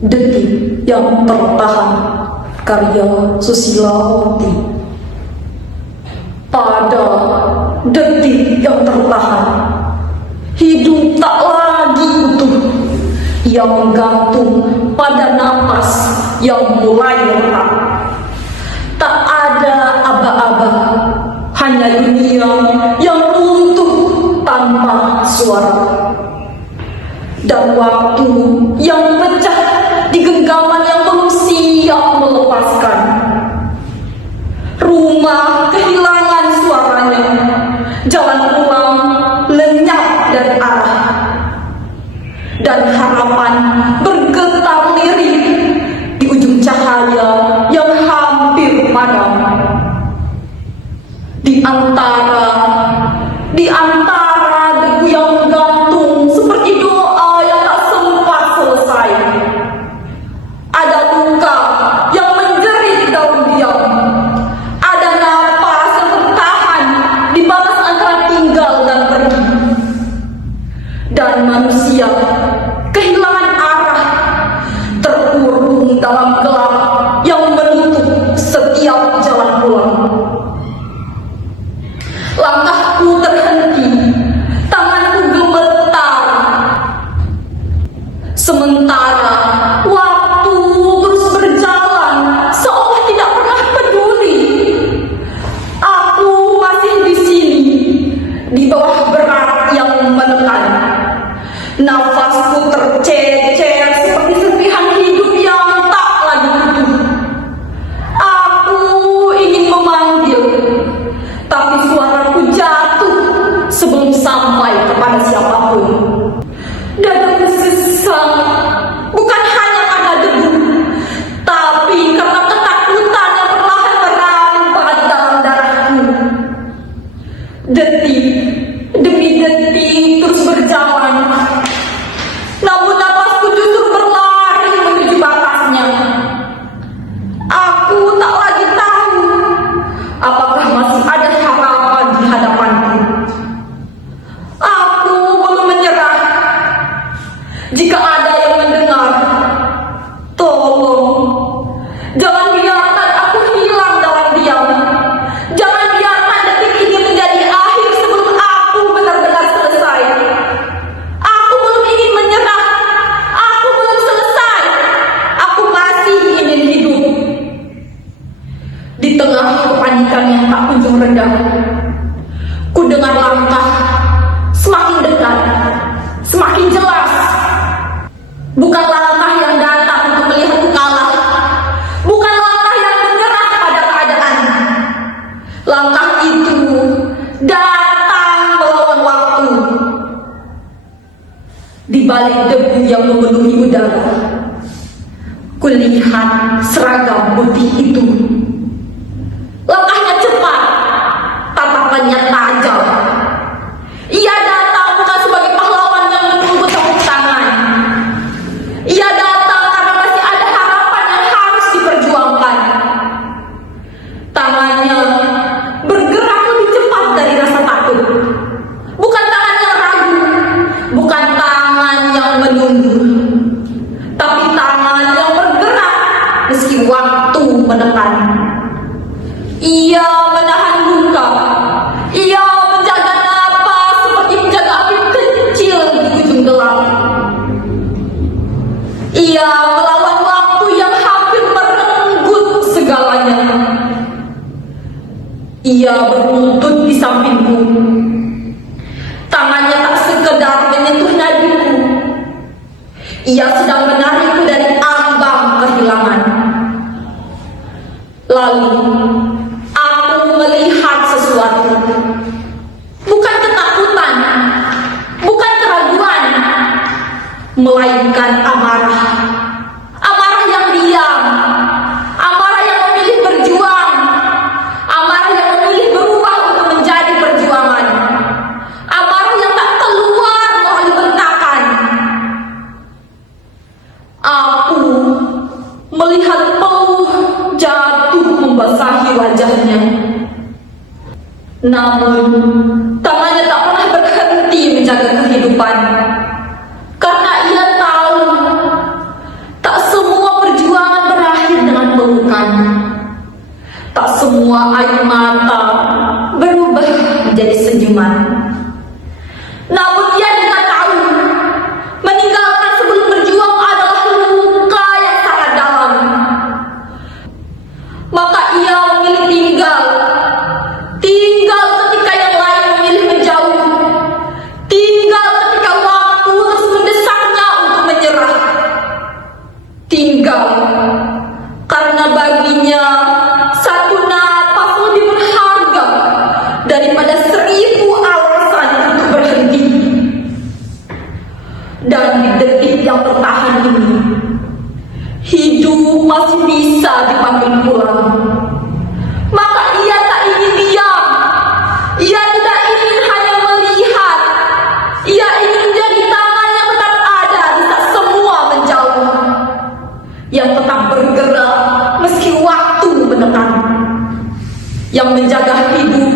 Detik yang tertahan, karya Susilawati. Pada detik yang tertahan, hidup tak lagi utuh, yang menggantung pada napas yang mulai retak. Tak ada aba-aba, hanya dunia yang runtuh tanpa suara. Dan waktu yang pecah di genggaman yang belum siap melepaskan. Rumah kehilangan suaranya, jalan pulang lenyap dari arah. Dan harapan bergetar lirik di ujung cahaya yang hampir padam. Di antara debu yang menggantung seperti doa yang tak sempat selesai. Ada luka yang menjerit daun diam. Ada napas yang tertahan di batas antara tinggal dan pergi. Dan manusia kehilangan arah, terkurung dalam gelap yang menutup setiap jalan pulang. Langkahku terhenti, tanganku gemetar. Sementara waktu terus berjalan, seolah tidak pernah peduli. Aku masih di sini, di bawah berat yang menekan. Nafasku tercecer seperti serpihan hidup yang tak lagi utuh. Aku ingin memanggil, tapi suaraku jatuh sebelum sampai kepada siapapun. Dadaku sesak, bukan hanya karena debu, tapi karena ketakutan yang perlahan merambah di dalam darahku. Detik demi detik terus berjalan, namun napasku justru berlari menuju batasnya. Aku tak lagi tahu apakah masih ada harapan di hadapanku. Aku belum menyerah. Jika ada yang mendengar, tolong jangan biarkan aku hilang dalam diam. Jangan biarkan detik ini menjadi akhir sebelum aku benar-benar selesai. Aku belum ingin menyerah. Aku belum selesai. Aku masih ingin hidup. Di tengah kepanikan yang tak kunjung reda, ku dengar langkah semakin dekat, semakin jelas. Bukan langkah yang datang untuk melihatku kalah, bukan langkah yang menyerah pada keadaan. Langkah itu datang melawan waktu. Di balik debu yang memenuhi udara, kulihat seragam putih itu. Langkahnya cepat, tatapannya tajam. Ia datang bukan sebagai pahlawan yang menunggu tepuk tangan. Ia datang karena masih ada harapan yang harus diperjuangkan. Tangannya bergerak lebih cepat dari rasa takut. Bukan tangan yang ragu, bukan tangan yang menunggu, tapi tangan yang bergerak meski waktu menekan. Ia menahan luka. Ia menjaga napas seperti menjaga api kecil di ujung gelap. Ia melawan waktu yang hampir merenggut segalanya. Ia berlutut di sampingku. Tangannya tak sekedar menyentuh nadiku. Ia sedang menarikku dari ambang kehilangan. Lalu aku melihat sesuatu. Bukan ketakutan, bukan keraguan, melainkan amarah. Amarah yang diam, amarah yang memilih berjuang, amarah yang memilih berubah untuk menjadi perjuangan, amarah yang tak keluar melalui bentakan. Aku melihat peluh jatuh membasahi wajahnya. Namun tangannya tak pernah berhenti menjaga kehidupan. Karena ia tahu tak senyuman. Namun ia tidak tahu, meninggalkan sebelum berjuang adalah luka yang sangat dalam. Maka ia memilih tinggal ketika yang lain memilih menjauh, tinggal ketika waktu terus mendesaknya untuk menyerah, tinggal karena baginya satu napas lebih berharga daripada 1000 alasan untuk berhenti. Dan di detik yang tertahan ini, hidup masih bisa dipanggil pulang. Maka ia tak ingin diam, ia tidak ingin hanya melihat, ia ingin menjadi tangan yang tetap ada di saat semua menjauh, yang tetap bergerak meski waktu menekan, yang menjaga hidup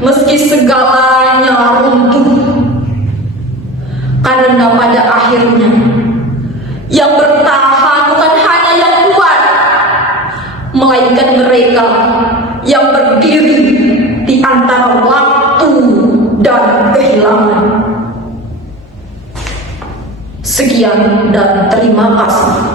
meski segalanya runtuh. Karena pada akhirnya yang bertahan bukan hanya yang kuat, melainkan mereka yang berdiri di antara waktu dan kehilangan. Sekian dan terima kasih.